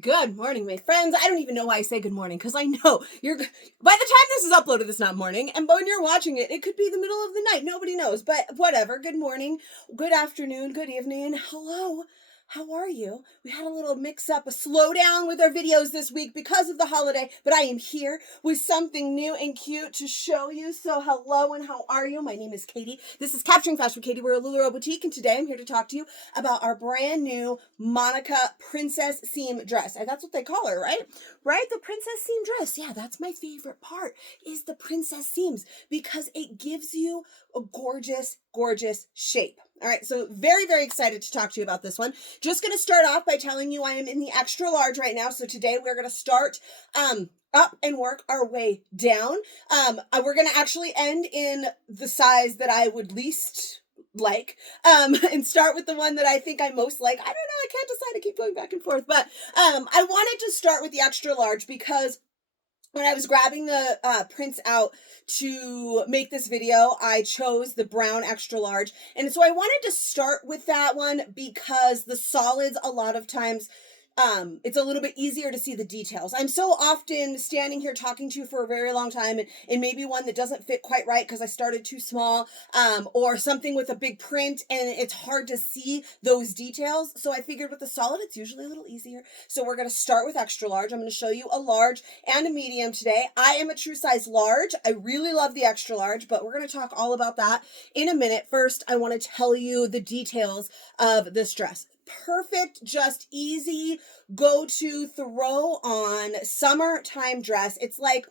Good morning, my friends. I don't even know why I say good morning because I know you're. By the time this is uploaded, it's not morning, and when you're watching it, it could be the middle of the night. Nobody knows, but whatever. Good morning, good afternoon, good evening. Hello. How are you? We had a little mix up, a slowdown with our videos this week because of the holiday, but I am here with something new and cute to show you. So hello and how are you? My name is Katie. This is Capturing Flash with Katie. We're a LuLaRoe boutique, and today I'm here to talk to you about our brand new Monica princess seam dress. And that's what they call her, right? Right? The princess seam dress. Yeah, that's my favorite part is the princess seams because it gives you a gorgeous, gorgeous shape. All right, so very, very excited to talk to you about this one. Just going to start off by telling you I am in the extra large right now. So today we're going to start up and work our way down. We're going to actually end in the size that I would least like and start with the one that I think I most like. I don't know, I can't decide. I keep going back and forth, but I wanted to start with the extra large because when I was grabbing the prints out to make this video, I chose the brown extra large. And so I wanted to start with that one because the solids a lot of times it's a little bit easier to see the details. I'm so often standing here talking to you for a very long time and maybe one that doesn't fit quite right because I started too small, or something with a big print and it's hard to see those details. So I figured with the solid, it's usually a little easier. So we're going to start with extra large. I'm going to show you a large and a medium today. I am a true size large. I really love the extra large, but we're going to talk all about that in a minute. First, I want to tell you the details of this dress. Perfect, just easy go to throw on summertime dress. It's like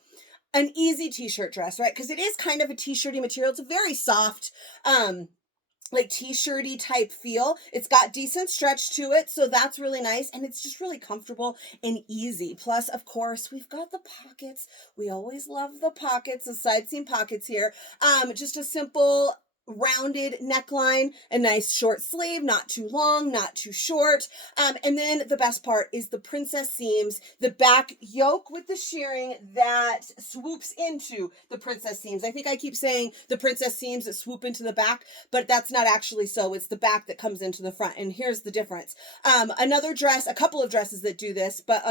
an easy t-shirt dress, right? Because it is kind of a t-shirty material. It's a very soft, like t-shirty type feel. It's got decent stretch to it, so that's really nice, and it's just really comfortable and easy. Plus, of course, we've got the pockets. We always love the pockets, the side seam pockets here. Just a simple rounded neckline, a nice short sleeve, not too long, not too short. And then the best part is the princess seams, the back yoke with the shirring that swoops into the princess seams. I think I keep saying the princess seams that swoop into the back, but that's not actually so. It's the back that comes into the front. And here's the difference. Another dress, a couple of dresses that do this, but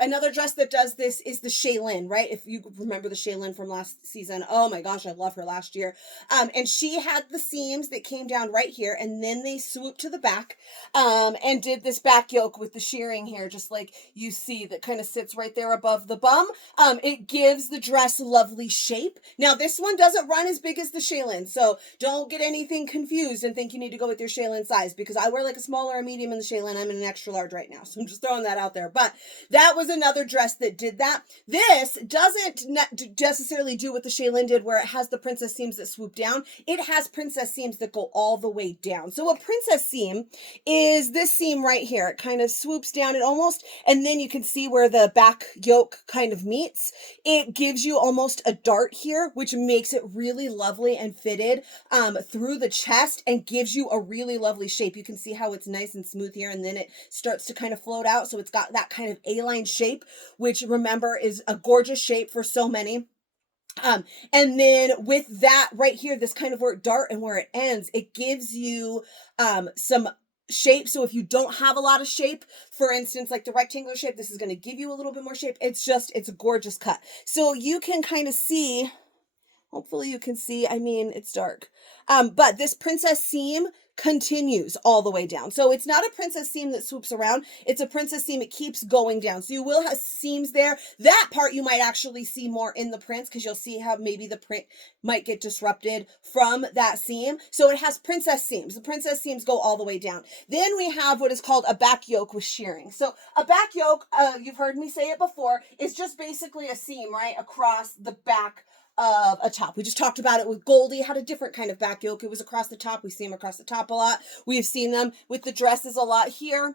another dress that does this is the Shaylin, right? If you remember the Shaylin from last season. Oh my gosh, I love her last year. And she had the seams that came down right here, and then they swooped to the back, and did this back yoke with the shirring here, just like you see that kind of sits right there above the bum. It gives the dress lovely shape. Now, this one doesn't run as big as the Shaylin, so don't get anything confused and think you need to go with your Shaylin size, because I wear like a small or a medium in the Shaylin. I'm in an extra large right now, so I'm just throwing that out there. But that was another dress that did that. This doesn't necessarily do what the Shaylin did, where it has the princess seams that swoop down. It has princess seams that go all the way down. So a princess seam is this seam right here. It kind of swoops down and almost, and then you can see where the back yoke kind of meets. It gives you almost a dart here, which makes it really lovely and fitted through the chest and gives you a really lovely shape. You can see how it's nice and smooth here, and then it starts to kind of float out. So it's got that kind of A-line shape, which remember is a gorgeous shape for so many. And then with that right here, this kind of where it dart and where it ends, it gives you some shape. So if you don't have a lot of shape, for instance, like the rectangular shape, this is going to give you a little bit more shape. It's a gorgeous cut. So you can kind of see, hopefully you can see, I mean, it's dark. But this princess seam continues all the way down. So it's not a princess seam that swoops around. It's a princess seam. It keeps going down. So you will have seams there. That part you might actually see more in the prints, because you'll see how maybe the print might get disrupted from that seam. So it has princess seams. The princess seams go all the way down. Then we have what is called a back yoke with shirring. So a back yoke, you've heard me say it before, is just basically a seam right across the back of a top. We just talked about it with Goldie, had a different kind of back yoke. It was across the top. We see them across the top a lot. We've seen them with the dresses a lot here.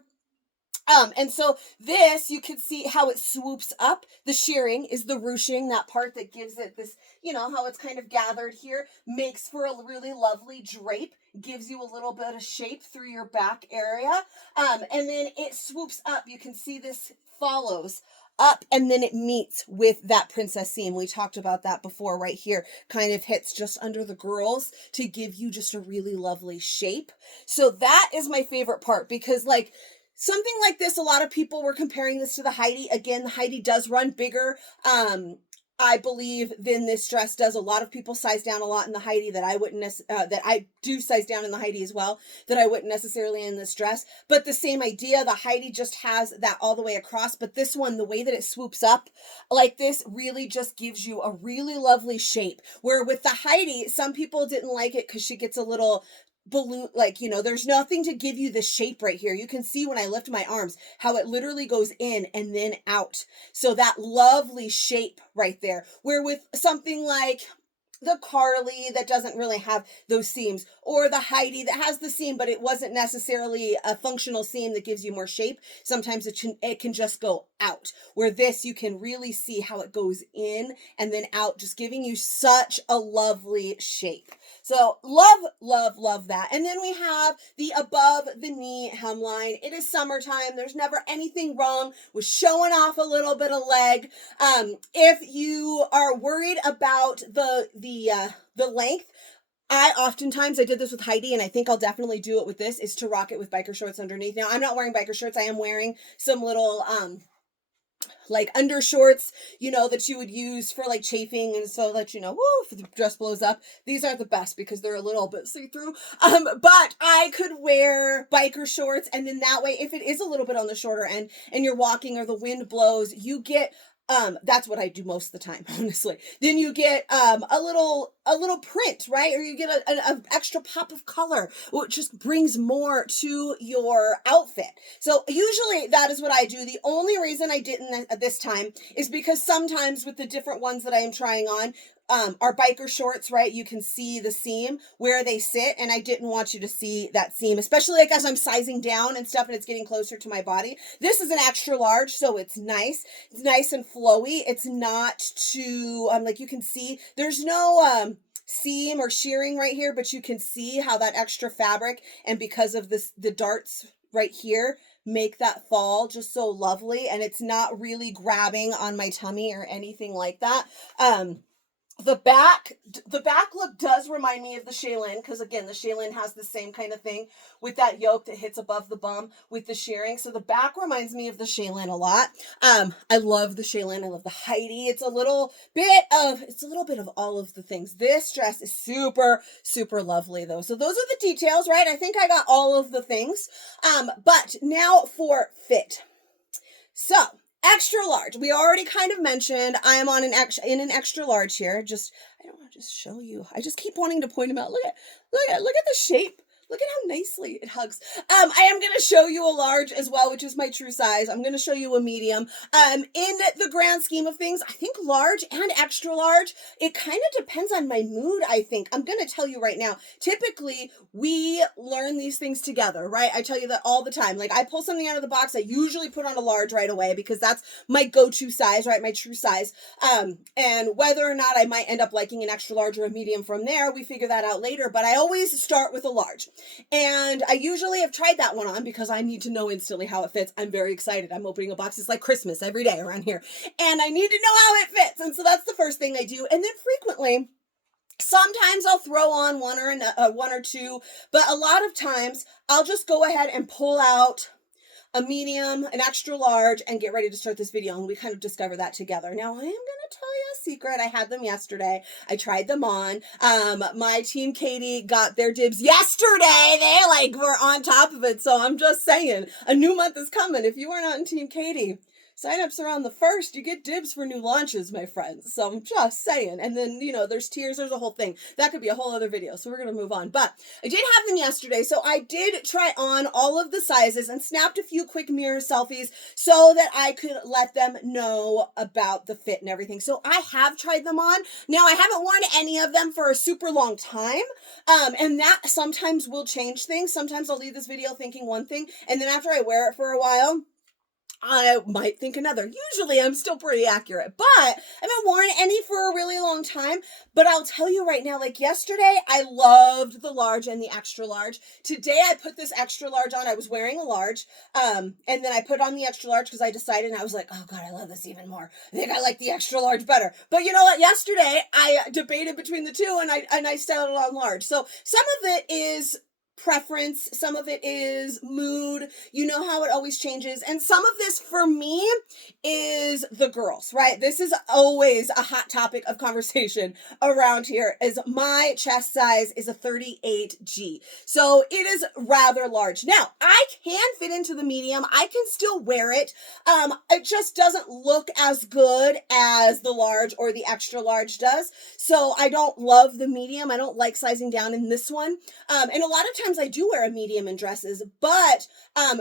And so this, you can see how it swoops up. The shirring is the ruching, that part that gives it this, how it's kind of gathered here, makes for a really lovely drape, gives you a little bit of shape through your back area. And then it swoops up. You can see this follows up, and then it meets with that princess seam. We talked about that before right here. Kind of hits just under the girls to give you just a really lovely shape. So that is my favorite part, because like something like this, a lot of people were comparing this to the Heidi. Again, the Heidi does run bigger. I believe than this dress does. A lot of people size down a lot in the Heidi that I wouldn't, that I do size down in the Heidi as well, that I wouldn't necessarily in this dress. But the same idea, the Heidi just has that all the way across. But this one, the way that it swoops up like this really just gives you a really lovely shape. Where with the Heidi, some people didn't like it because she gets a little balloon, like, you know, there's nothing to give you the shape right here. You can see when I lift my arms how it literally goes in and then out. So that lovely shape right there. Where with something like the Carly that doesn't really have those seams, or the Heidi that has the seam, but it wasn't necessarily a functional seam that gives you more shape. Sometimes it can just go out. Where this, you can really see how it goes in and then out, just giving you such a lovely shape. So love, love, love that. And then we have the above the knee hemline. It is summertime. There's never anything wrong with showing off a little bit of leg. If you are worried about the length, I did this with Heidi, and I think I'll definitely do it with this, is to rock it with biker shorts underneath. Now, I'm not wearing biker shorts. I am wearing some little, like undershorts, you know, that you would use for like chafing, and so that, you know, woo, if the dress blows up. These aren't the best because they're a little bit see-through. But I could wear biker shorts, and then that way, if it is a little bit on the shorter end and you're walking or the wind blows, you get that's what I do most of the time, honestly. Then you get a little print, right? Or you get an extra pop of color, which just brings more to your outfit. So usually that is what I do. The only reason I didn't at this time is because sometimes with the different ones that I am trying on, our biker shorts, right? You can see the seam where they sit, and I didn't want you to see that seam, especially like as I'm sizing down and stuff and it's getting closer to my body. This is an extra large, so it's nice. It's nice and flowy. It's not too, like you can see, there's no, seam or shirring right here, but you can see how that extra fabric, and because of this, the darts right here, make that fall just so lovely, and it's not really grabbing on my tummy or anything like that. The back look does remind me of the Shaylin, because again, the Shaylin has the same kind of thing with that yoke that hits above the bum with the shirring. So the back reminds me of the Shaylin a lot. I love the Shaylin. I love the Heidi. It's a little bit of all of the things. This dress is super, super lovely though. So those are the details, right? I think I got all of the things. But now for fit. So, extra large. We already kind of mentioned I am on an extra large here. I don't want to just show you. I just keep wanting to point them out. Look at the shape. Look at how nicely it hugs. I am going to show you a large as well, which is my true size. I'm going to show you a medium. In the grand scheme of things, I think large and extra large, it kind of depends on my mood, I think. I'm going to tell you right now, typically we learn these things together, right? I tell you that all the time. Like I pull something out of the box, I usually put on a large right away because that's my go-to size, right? My true size. And whether or not I might end up liking an extra large or a medium from there, we figure that out later. But I always start with a large. And I usually have tried that one on because I need to know instantly how it fits. I'm very excited. I'm opening a box. It's like Christmas every day around here. And I need to know how it fits. And so that's the first thing I do. And then frequently, sometimes I'll throw on one or two, but a lot of times I'll just go ahead and pull out a medium, an extra large, and get ready to start this video. And we kind of discover that together. Now, I am going to tell you a secret. I had them yesterday. I tried them on. My team Katie got their dibs yesterday. They were on top of it. So I'm just saying, a new month is coming. If you are not in Team Katie, sign-ups around the 1st, you get dibs for new launches, my friends. So I'm just saying. And then, there's tiers, there's a whole thing. That could be a whole other video. So we're going to move on. But I did have them yesterday. So I did try on all of the sizes and snapped a few quick mirror selfies so that I could let them know about the fit and everything. So I have tried them on. Now, I haven't worn any of them for a super long time. And that sometimes will change things. Sometimes I'll leave this video thinking one thing, and then after I wear it for a while, I might think another. Usually I'm still pretty accurate, but I haven't worn any for a really long time. But I'll tell you right now, like yesterday, I loved the large and the extra large. Today I put this extra large on. I was wearing a large, and then I put on the extra large because I decided, and I was like, oh God, I love this even more. I think I like the extra large better. But you know what? Yesterday I debated between the two, and I settled on large. So some of it is preference, some of it is mood. You know how it always changes. And some of this for me is the girls, right? This is always a hot topic of conversation around here. Is my chest size is a 38G. So it is rather large. Now, I can fit into the medium. I can still wear it. It just doesn't look as good as the large or the extra large does. So I don't love the medium. I don't like sizing down in this one. And a lot of times I do wear a medium in dresses, but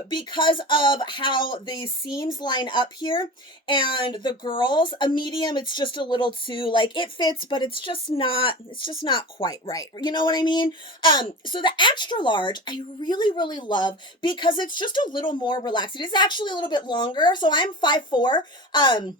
because of how the seams line up here and the girls, a medium, it's just a little too, like, it fits, but it's just not quite right. You know what I mean? So the extra large, I really, really love because it's just a little more relaxed. It is actually a little bit longer. So I'm 5'4".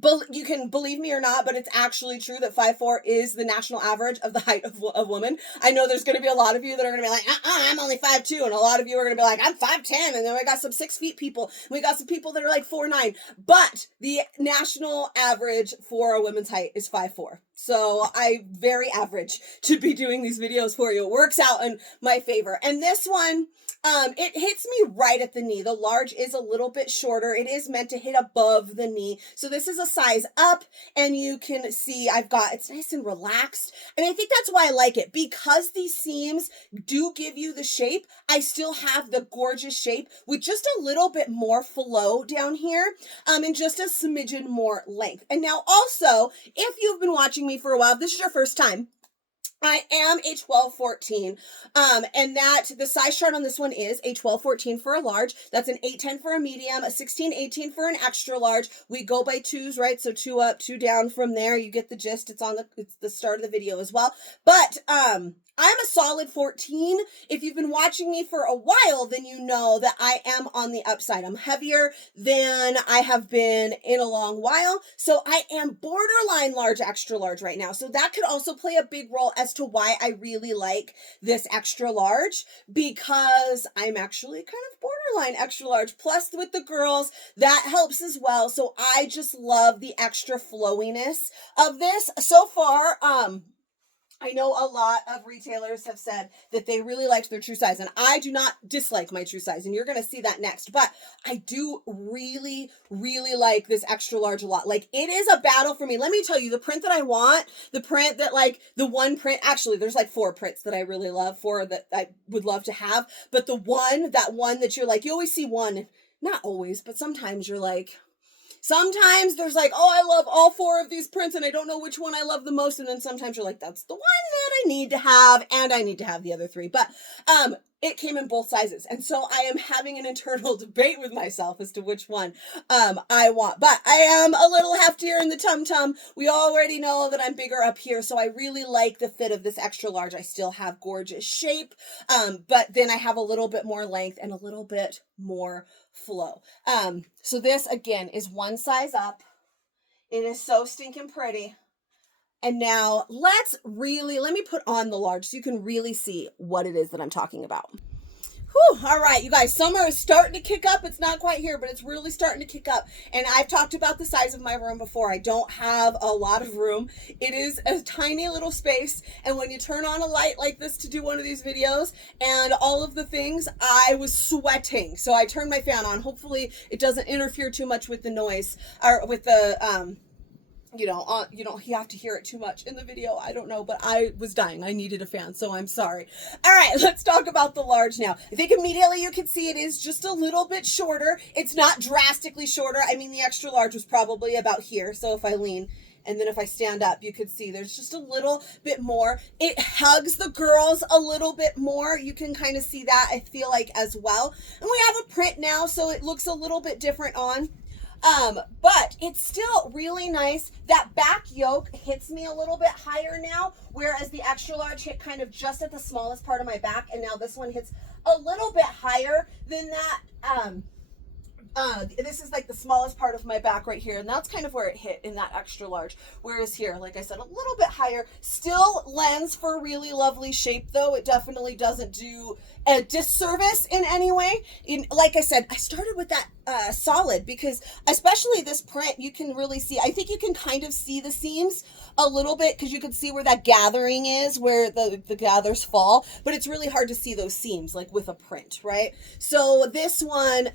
But you can believe me or not, but it's actually true that 5'4" is the national average of the height of a woman. I know there's going to be a lot of you that are going to be like, I'm only 5'2", and a lot of you are going to be like, I'm 5'10", and then we got some 6 feet people. We got some people that are like 4'9", but the national average for a woman's height is 5'4". So I very average to be doing these videos for you. It works out in my favor. And this one, it hits me right at the knee. The large is a little bit shorter. It is meant to hit above the knee. So this is a size up, and you can see it's nice and relaxed. And I think that's why I like it, because these seams do give you the shape. I still have the gorgeous shape with just a little bit more flow down here, and just a smidgen more length. And now also, if you've been watching me for a while, if this is your first time, I am a 12-14, and that the size chart on this one is a 12-14 for a large. That's an 8-10 for a medium, a 16-18 for an extra large. We go by twos, right? So 2 up, 2 down from there. You get the gist. It's the start of the video as well. But I'm a solid 14. If you've been watching me for a while, then you know that I am on the upside. I'm heavier than I have been in a long while. So I am borderline large, extra large right now. So that could also play a big role as to why I really like this extra large, because I'm actually kind of borderline extra large. Plus with the girls, that helps as well. So I just love the extra flowiness of this. So far, I know a lot of retailers have said that they really liked their true size, and I do not dislike my true size, and you're going to see that next, but I do really, really like this extra large a lot. Like, it is a battle for me. Let me tell you, the print that I want, the print that, like, the one print, actually, there's like 4 prints that I really love that I would love to have, but that one that you're like, you always see one, not always, but sometimes you're like, sometimes there's like, oh, I love all 4 of these prints and I don't know which one I love the most. And then sometimes you're like, that's the one that I need to have, and I need to have the other 3. But it came in both sizes. And so I am having an internal debate with myself as to which one I want. But I am a little heftier in the tum-tum. We already know that I'm bigger up here. So I really like the fit of this extra large. I still have gorgeous shape, but then I have a little bit more length and a little bit more flow. So this again is one size up. It is so stinking pretty. And now let me put on the large so you can really see what it is that I'm talking about. Whew, all right, you guys, summer is starting to kick up. It's not quite here, but it's really starting to kick up. And I've talked about the size of my room before. I don't have a lot of room. It is a tiny little space. And when you turn on a light like this to do one of these videos and all of the things, I was sweating. So I turned my fan on. Hopefully it doesn't interfere too much with the noise or with the, you have to hear it too much in the video. I don't know, but I was dying. I needed a fan, so I'm sorry. All right, let's talk about the large now. I think immediately you can see it is just a little bit shorter. It's not drastically shorter. I mean, the extra large was probably about here. So if I lean and then if I stand up, you could see there's just a little bit more. It hugs the girls a little bit more. You can kind of see that, I feel like, as well. And we have a print now, so it looks a little bit different on. But it's still really nice. That back yoke hits me a little bit higher now, whereas the extra large hit kind of just at the smallest part of my back, and now this one hits a little bit higher than that. This is like the smallest part of my back right here, and that's kind of where it hit in that extra large. Whereas here, like I said, a little bit higher. Still lends for a really lovely shape, though. It definitely doesn't do a disservice in any way. Like I said, I started with that solid because especially this print, you can really see, I think you can kind of see the seams a little bit because you can see where that gathering is, where the gathers fall, but it's really hard to see those seams like with a print, right? So this one,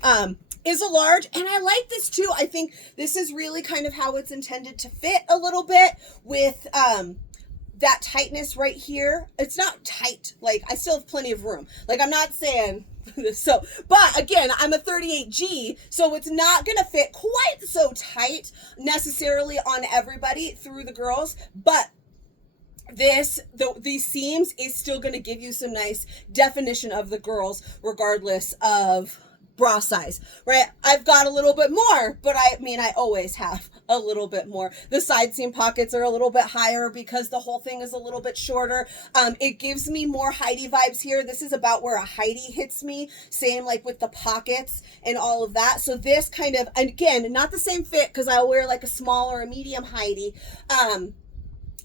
is a large, and I like this too. I think this is really kind of how it's intended to fit a little bit with that tightness right here. It's not tight, like I still have plenty of room. Like I'm not saying this, so, but again, I'm a 38G, so it's not gonna fit quite so tight necessarily on everybody through the girls, but these seams is still going to give you some nice definition of the girls regardless of bra size, right? I've got a little bit more, but I mean, I always have a little bit more. The side seam pockets are a little bit higher because the whole thing is a little bit shorter. It gives me more Heidi vibes here. This is about where a Heidi hits me. Same like with the pockets and all of that. So this kind of, again, not the same fit because I'll wear like a small or a medium Heidi.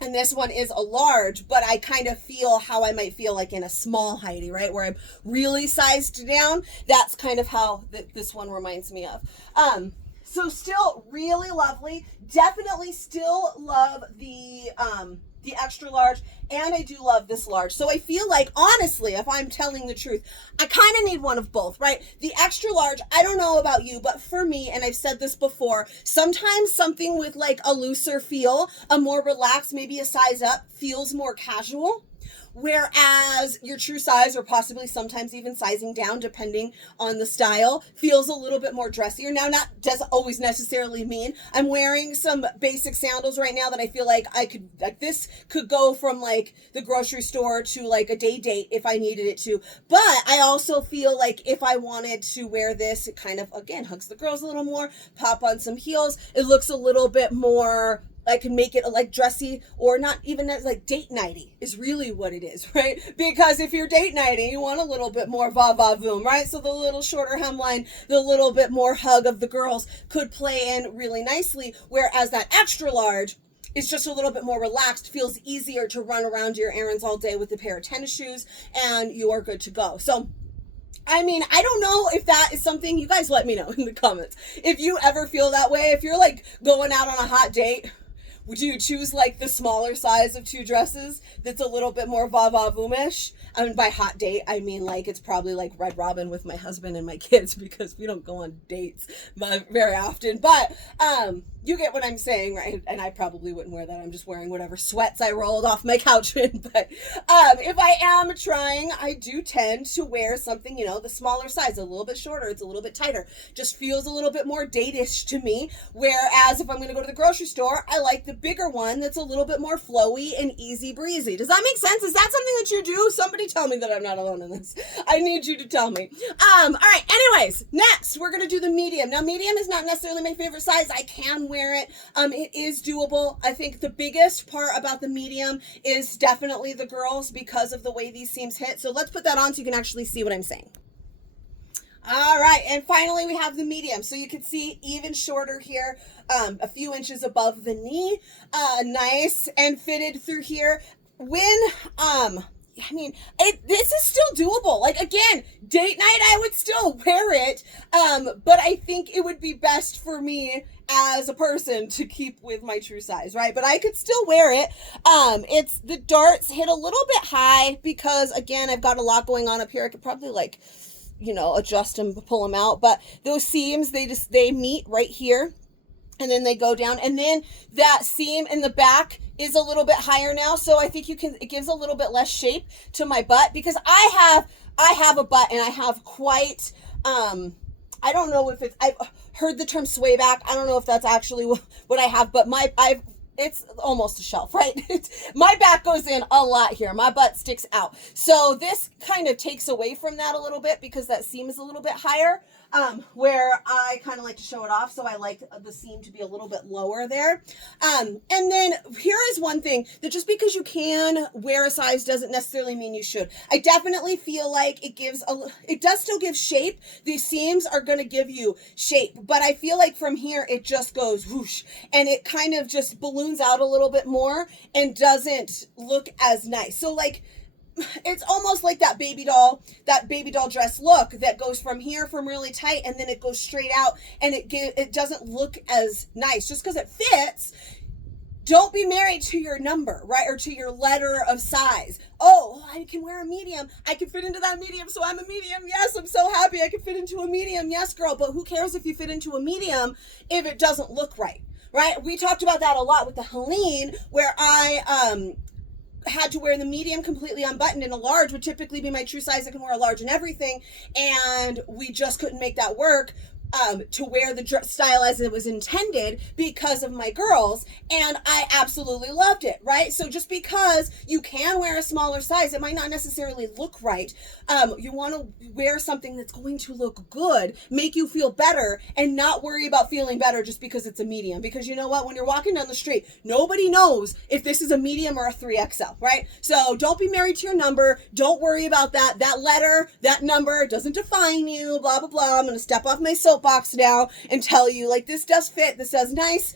And this one is a large, but I kind of feel how I might feel like in a small Heidi, right? Where I'm really sized down. That's kind of how this one reminds me of. So still really lovely. Definitely still love the extra large, and I do love this large. So I feel like, honestly, if I'm telling the truth, I kind of need one of both, right? The extra large, I don't know about you, but for me, and I've said this before, sometimes something with like a looser feel, a more relaxed, maybe a size up, feels more casual. Whereas your true size, or possibly sometimes even sizing down depending on the style, feels a little bit more dressier. Now, not doesn't always necessarily mean I'm wearing some basic sandals right now that I feel like I could, like this could go from like the grocery store to like a day date if I needed it to. But I also feel like if I wanted to wear this, it kind of, again, hugs the girls a little more, pop on some heels. It looks a little bit more, I can make it like dressy, or not even as like date nighty is really what it is, right? Because if you're date nighty, you want a little bit more va-va-voom, right? So the little shorter hemline, the little bit more hug of the girls could play in really nicely, whereas that extra large is just a little bit more relaxed, feels easier to run around your errands all day with a pair of tennis shoes, and you are good to go. So I mean, I don't know if that is something, you guys let me know in the comments. If you ever feel that way, if you're like going out on a hot date, would you choose like the smaller size of two dresses that's a little bit more va-va-voom-ish? I mean, by hot date, I mean like it's probably like Red Robin with my husband and my kids because we don't go on dates very often. But you get what I'm saying, right? And I probably wouldn't wear that. I'm just wearing whatever sweats I rolled off my couch in. But if I am trying, I do tend to wear something, you know, the smaller size, a little bit shorter. It's a little bit tighter. Just feels a little bit more date-ish to me. Whereas if I'm going to go to the grocery store, I like the bigger one that's a little bit more flowy and easy breezy. Does that make sense? Is that something that you do? Somebody tell me that I'm not alone in this. I need you to tell me. All right. Anyways, next we're going to do the medium. Now, medium is not necessarily my favorite size. I can wear it. It is doable. I think the biggest part about the medium is definitely the girls because of the way these seams hit. So let's put that on so you can actually see what I'm saying. All right, and finally we have the medium. So you can see even shorter here, a few inches above the knee, nice and fitted through here. I mean, this is still doable. Like, again, date night, I would still wear it, but I think it would be best for me as a person to keep with my true size, right? But I could still wear it. It's the darts hit a little bit high because, again, I've got a lot going on up here. I could probably, like, you know, adjust them, pull them out, but those seams, they meet right here, and then they go down, and then that seam in the back is a little bit higher now, so I think it gives a little bit less shape to my butt, because I have a butt, and I have quite, I don't know if I've heard the term sway back. I don't know if that's actually what I have, but it's almost a shelf, right? My back goes in a lot here. My butt sticks out. So this kind of takes away from that a little bit because that seam is a little bit higher. where I kind of like to show it off. So I like the seam to be a little bit lower there. And then here is one thing that just because you can wear a size doesn't necessarily mean you should. I definitely feel like it does still give shape. These seams are going to give you shape, but I feel like from here it just goes whoosh and it kind of just balloons out a little bit more and doesn't look as nice. So like, it's almost like that baby doll dress look that goes from here from really tight and then it goes straight out and it doesn't look as nice just because it fits. Don't be married to your number, right? Or to your letter of size. Oh, I can wear a medium. I can fit into that medium, so I'm a medium. Yes, I'm so happy I can fit into a medium. Yes, girl, but who cares if you fit into a medium if it doesn't look right? Right? We talked about that a lot with the Helene, where I had to wear the medium completely unbuttoned, and a large would typically be my true size. I can wear a large and everything, and we just couldn't make that work to wear the style as it was intended because of my girls, and I absolutely loved it, right? So just because you can wear a smaller size, it might not necessarily look right. You want to wear something that's going to look good, make you feel better, and not worry about feeling better just because it's a medium. Because you know what? When you're walking down the street, nobody knows if this is a medium or a 3XL, right? So don't be married to your number. Don't worry about that. That letter, that number doesn't define you, blah, blah, blah. I'm going to step off my soapbox now and tell you, like, this does fit, this does nice.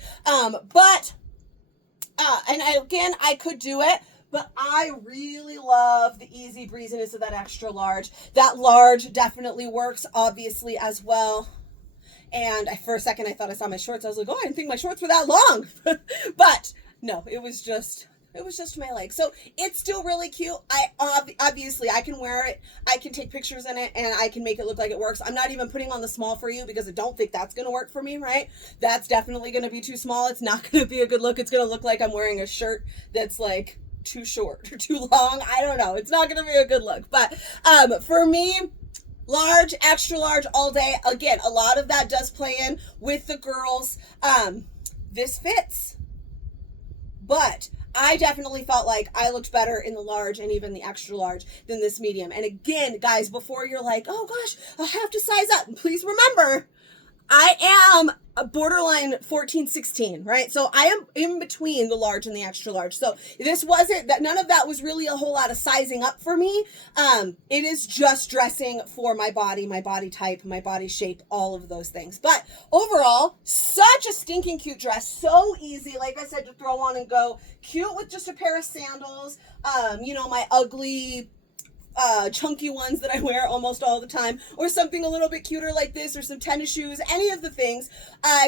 I could do it, but I really love the easy breeziness of that extra large. That large definitely works, obviously, as well. And for a second, I thought I saw my shorts. I was like, oh, I didn't think my shorts were that long. But no, it was just my leg. So it's still really cute. Obviously I can wear it. I can take pictures in it and I can make it look like it works. I'm not even putting on the small for you because I don't think that's going to work for me, right? That's definitely going to be too small. It's not going to be a good look. It's going to look like I'm wearing a shirt that's like too short or too long. I don't know. It's not going to be a good look. But for me, large, extra large all day. Again, a lot of that does play in with the girls. This fits. But I definitely felt like I looked better in the large and even the extra large than this medium. And again, guys, before you're like, oh gosh, I'll have to size up, please remember, I am a borderline 14, 16, right? So I am in between the large and the extra large. So this wasn't that, none of that was really a whole lot of sizing up for me. It is just dressing for my body type, my body shape, all of those things. But overall, such a stinking cute dress. So easy, like I said, to throw on and go. Cute with just a pair of sandals. My ugly chunky ones that I wear almost all the time, or something a little bit cuter like this, or some tennis shoes, any of the things.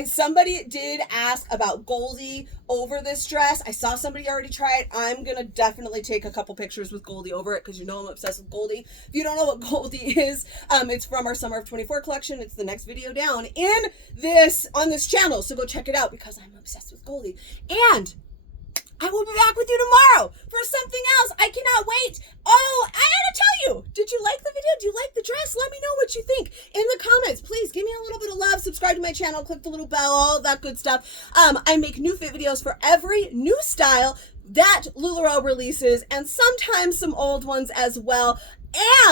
Somebody did ask about Goldie over this dress. I saw somebody already try it. I'm gonna definitely take a couple pictures with Goldie over it because you know I'm obsessed with Goldie. If you don't know what Goldie is, it's from our Summer of 24 collection. It's the next video down on this channel, so go check it out because I'm obsessed with Goldie. And I will be back with you tomorrow for something else. I cannot wait. Oh, I gotta tell you, did you like the video? Do you like the dress? Let me know what you think in the comments. Please give me a little bit of love. Subscribe to my channel. Click the little bell. All that good stuff. I make new fit videos for every new style that LuLaRoe releases, and sometimes some old ones as well.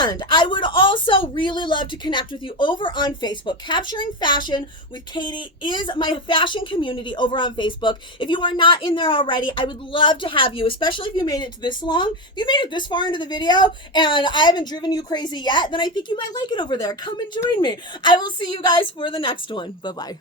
And I would also really love to connect with you over on Facebook. Capturing Fashion with Katie is my fashion community over on Facebook. If you are not in there already, I would love to have you, especially if you made it this long. If you made it this far into the video and I haven't driven you crazy yet, then I think you might like it over there. Come and join me. I will see you guys for the next one. Bye-bye.